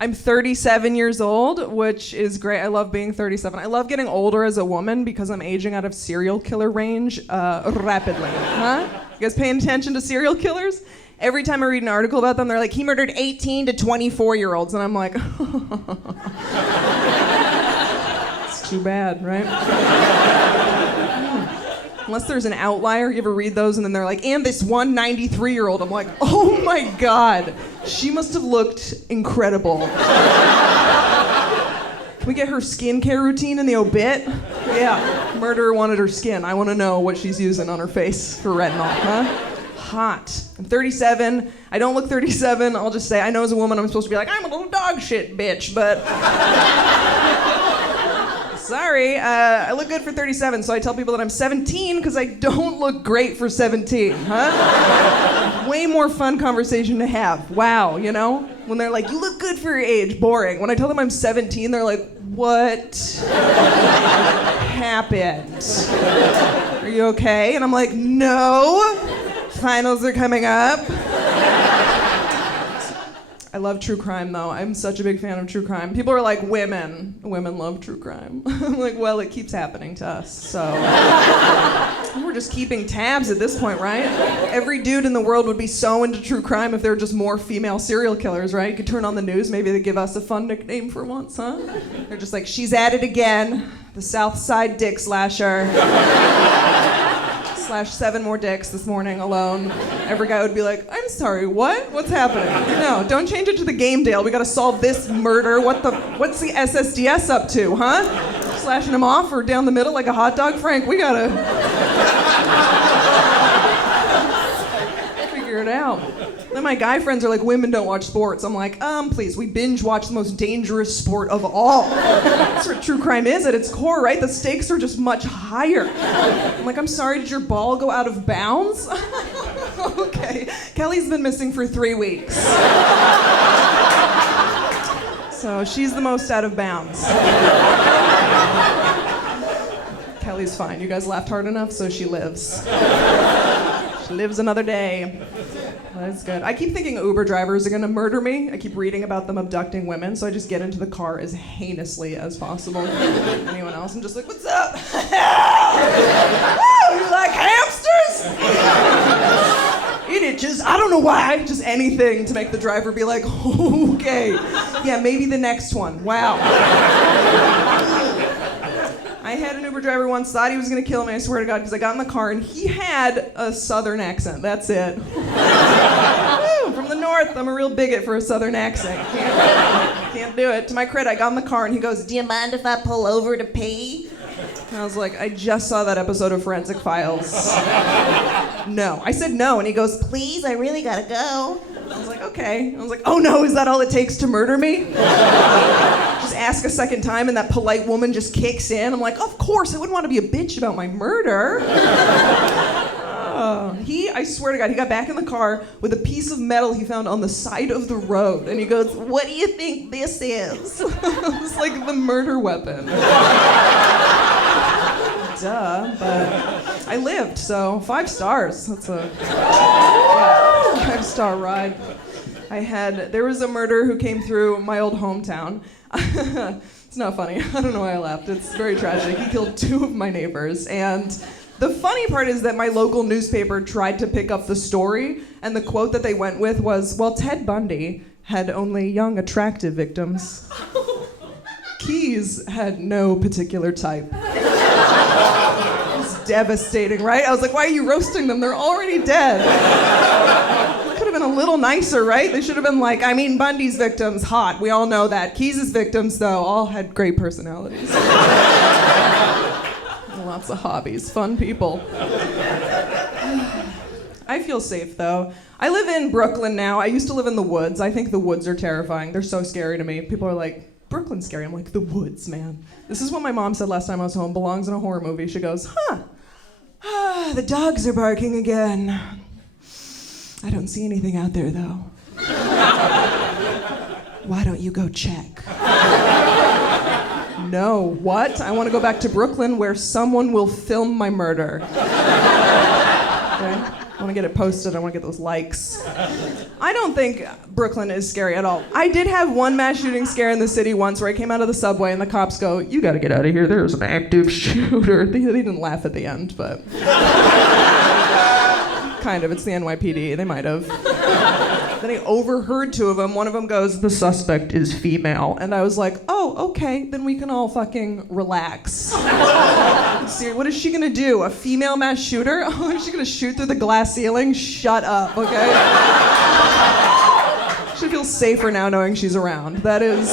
I'm 37 years old, which is great. I love being 37. I love getting older as a woman because I'm aging out of serial killer range rapidly. Huh? You guys paying attention to serial killers? Every time I read an article about them, they're like, he murdered 18 to 24-year-olds. And I'm like, it's too bad, right? Unless there's an outlier, you ever read those and then they're like, and this one 93-year-old. I'm like, oh my God, she must have looked incredible. Can we get her skincare routine in the obit? Yeah, murderer wanted her skin. I want to know what she's using on her face for retinol, huh? Hot. I'm 37. I don't look 37. I'll just say, I know as a woman I'm supposed to be like, I'm a little dog shit bitch, but... Sorry, I look good for 37, so I tell people that I'm 17 because I don't look great for 17, huh? Way more fun conversation to have. Wow, you know? When they're like, you look good for your age, boring. When I tell them I'm 17, they're like, what happened? Are you okay? And I'm like, no. Finals are coming up. I love true crime, though. I'm such a big fan of true crime. People are like, women love true crime. I'm like, well, it keeps happening to us, so. We're just keeping tabs at this point, right? Every dude in the world would be so into true crime if there were just more female serial killers, right? You could turn on the news, maybe they give us a fun nickname for once, huh? They're just like, she's at it again. The South Side Dick Slasher. Slashed 7 more dicks this morning alone. Every guy would be like, I'm sorry, what? What's happening? No, don't change it to the game, Dale. We gotta solve this murder. What's the SSDS up to, huh? Slashing him off or down the middle like a hot dog? Frank, we gotta figure it out. Then my guy friends are like, women don't watch sports. I'm like, please, we binge watch the most dangerous sport of all. That's what true crime is at its core, right? The stakes are just much higher. I'm like, I'm sorry, did your ball go out of bounds? Okay, Kelly's been missing for 3 weeks. So she's the most out of bounds. Kelly's fine. You guys laughed hard enough, so she lives. She lives another day. That's good. I keep thinking Uber drivers are gonna murder me. I keep reading about them abducting women, so I just get into the car as heinously as possible. Anyone else? I'm just like, what's up? Woo, you like hamsters? Eat it, just, I don't know why, just anything to make the driver be like, okay, yeah, maybe the next one. Wow. I had an Uber driver once, thought he was gonna kill me, I swear to God, because I got in the car and he had a southern accent. That's it. Woo, from the north, I'm a real bigot for a southern accent. Can't do it. To my credit, I got in the car and he goes, do you mind if I pull over to pee? And I was like, I just saw that episode of Forensic Files. No. I said no, and he goes, please, I really gotta go. I was like, okay. I was like, oh no, is that all it takes to murder me? Just ask a second time and that polite woman just kicks in. I'm like, of course, I wouldn't want to be a bitch about my murder. I swear to God, he got back in the car with a piece of metal he found on the side of the road. And he goes, what do you think this is? It's like the murder weapon. Duh, but I lived, so 5 stars. That's a 5-star ride. There was a murderer who came through my old hometown. It's not funny. I don't know why I laughed. It's very tragic. He killed 2 of my neighbors, and the funny part is that my local newspaper tried to pick up the story, and the quote that they went with was, well, Ted Bundy had only young, attractive victims. Keys had no particular type. It was devastating, right? I was like, why are you roasting them? They're already dead. It could have been a little nicer, right? They should have been like, I mean, Bundy's victims, hot. We all know that. Keys' victims, though, all had great personalities. Lots of hobbies, fun people. I feel safe, though. I live in Brooklyn now. I used to live in the woods. I think the woods are terrifying. They're so scary to me. People are like, Brooklyn's scary. I'm like, the woods, man. This is what my mom said last time I was home. Belongs in a horror movie. She goes, the dogs are barking again. I don't see anything out there, though. Why don't you go check? No, what? I want to go back to Brooklyn where someone will film my murder. Okay? I want to get it posted. I want to get those likes. I don't think Brooklyn is scary at all. I did have one mass shooting scare in the city once where I came out of the subway and the cops go, "You got to get out of here. There's an active shooter." They didn't laugh at the end, but kind of. It's the NYPD. They might have. Then I overheard two of them. One of them goes, "The suspect is female." And I was like, "Oh, okay. Then we can all fucking relax." What is she gonna do? A female mass shooter? Oh, is she gonna shoot through the glass ceiling? Shut up, okay? Should feel safer now knowing she's around. That is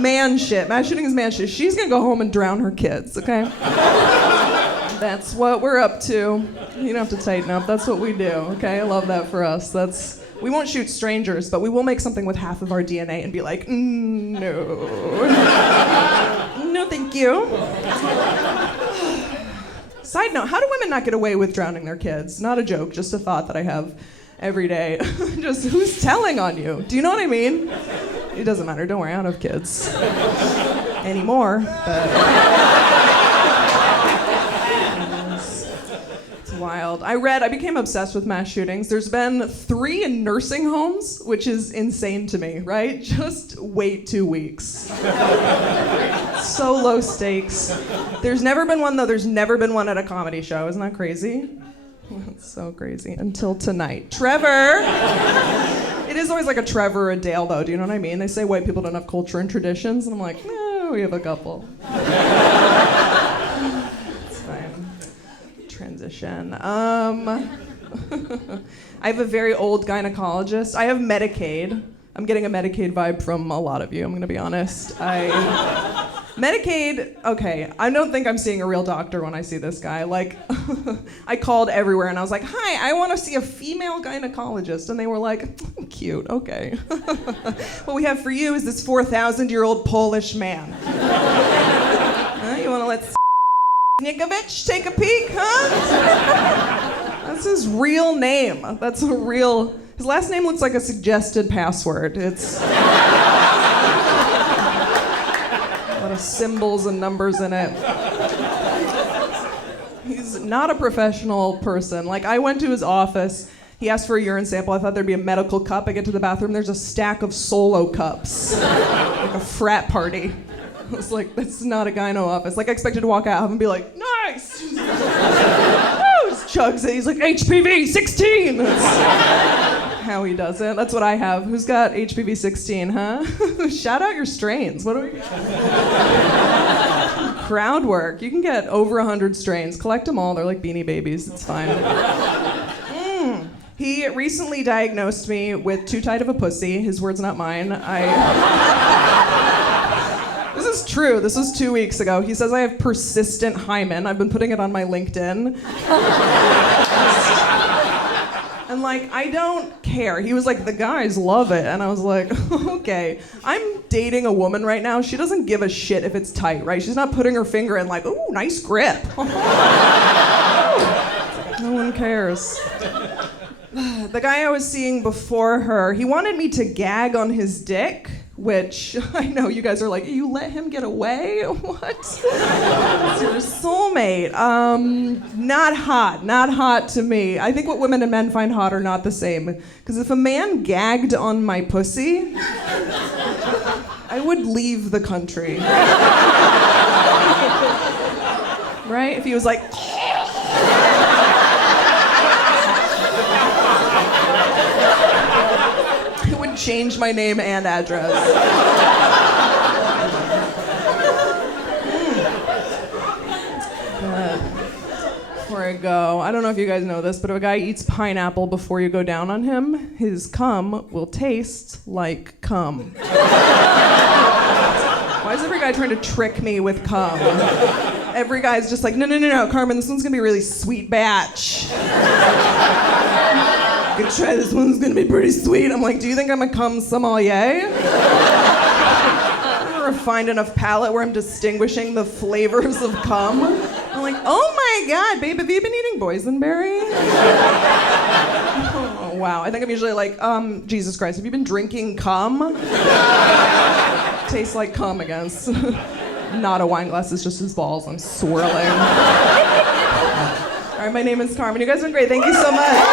man shit. Mass shooting is man shit. She's gonna go home and drown her kids, okay? That's what we're up to. You don't have to tighten up. That's what we do, okay? I love that for us. We won't shoot strangers, but we will make something with half of our DNA and be like, no. No, thank you. Side note, how do women not get away with drowning their kids? Not a joke, just a thought that I have every day. Just who's telling on you? Do you know what I mean? It doesn't matter, don't worry, I don't have kids anymore, but it's wild. I became obsessed with mass shootings. There's been 3 in nursing homes, which is insane to me, right? Just wait 2 weeks. So low stakes. There's never been one, though. There's never been one at a comedy show. Isn't that crazy? That's so crazy. Until tonight. Trevor! It is always like a Trevor or a Dale, though. Do you know what I mean? They say white people don't have culture and traditions, and I'm like, we have a couple. It's fine. Transition. I have a very old gynecologist. I have Medicaid. I'm getting a Medicaid vibe from a lot of you, I'm going to be honest. Medicaid, okay, I don't think I'm seeing a real doctor when I see this guy. Like, I called everywhere and I was like, "Hi, I want to see a female gynecologist." And they were like, "Cute, okay." "What we have for you is this 4,000-year-old Polish man." You want to let Nikovich take a peek, huh? That's his real name. That's a real... His last name looks like a suggested password. It's... a lot of symbols and numbers in it. He's not a professional person. Like, I went to his office. He asked for a urine sample. I thought there'd be a medical cup. I get to the bathroom. There's a stack of Solo cups. Like a frat party. I was like, that's not a gyno office. Like, I expected to walk out and be like, "Nice!" Oh, just chugs it. He's like, "HPV 16! That's how he does it. That's what I have. Who's got HPV 16, huh? Shout out your strains. What do we got? Crowd work. You can get over 100 strains. Collect them all. They're like Beanie Babies. It's fine. He recently diagnosed me with too tight of a pussy. His words, not mine. This is true. This was 2 weeks ago. He says I have persistent hymen. I've been putting it on my LinkedIn. And like, I don't care. He was like, "The guys love it." And I was like, okay. I'm dating a woman right now. She doesn't give a shit if it's tight, right? She's not putting her finger in like, "Ooh, nice grip." No one cares. The guy I was seeing before her, he wanted me to gag on his dick, which I know you guys are like, "You let him get away? What? It's your soulmate." Not hot to me. I think what women and men find hot are not the same. Because if a man gagged on my pussy, I would leave the country. Right? If he was like... change my name and address. Before I go, I don't know if you guys know this, but if a guy eats pineapple before you go down on him, his cum will taste like cum. Why is every guy trying to trick me with cum? Every guy's just like, no, Carmen, this one's gonna be a really sweet batch. I'm gonna try this one's gonna be pretty sweet. I'm like, do you think I'm a cum sommelier? I've never refined enough palate where I'm distinguishing the flavors of cum. I'm like, oh my God, babe, have you been eating boysenberry? Oh, wow. I think I'm usually like, Jesus Christ, have you been drinking cum? Tastes like cum again. Not a wine glass, it's just his balls. I'm swirling. All All right, my name is Carmen. You guys have been great. Thank you so much.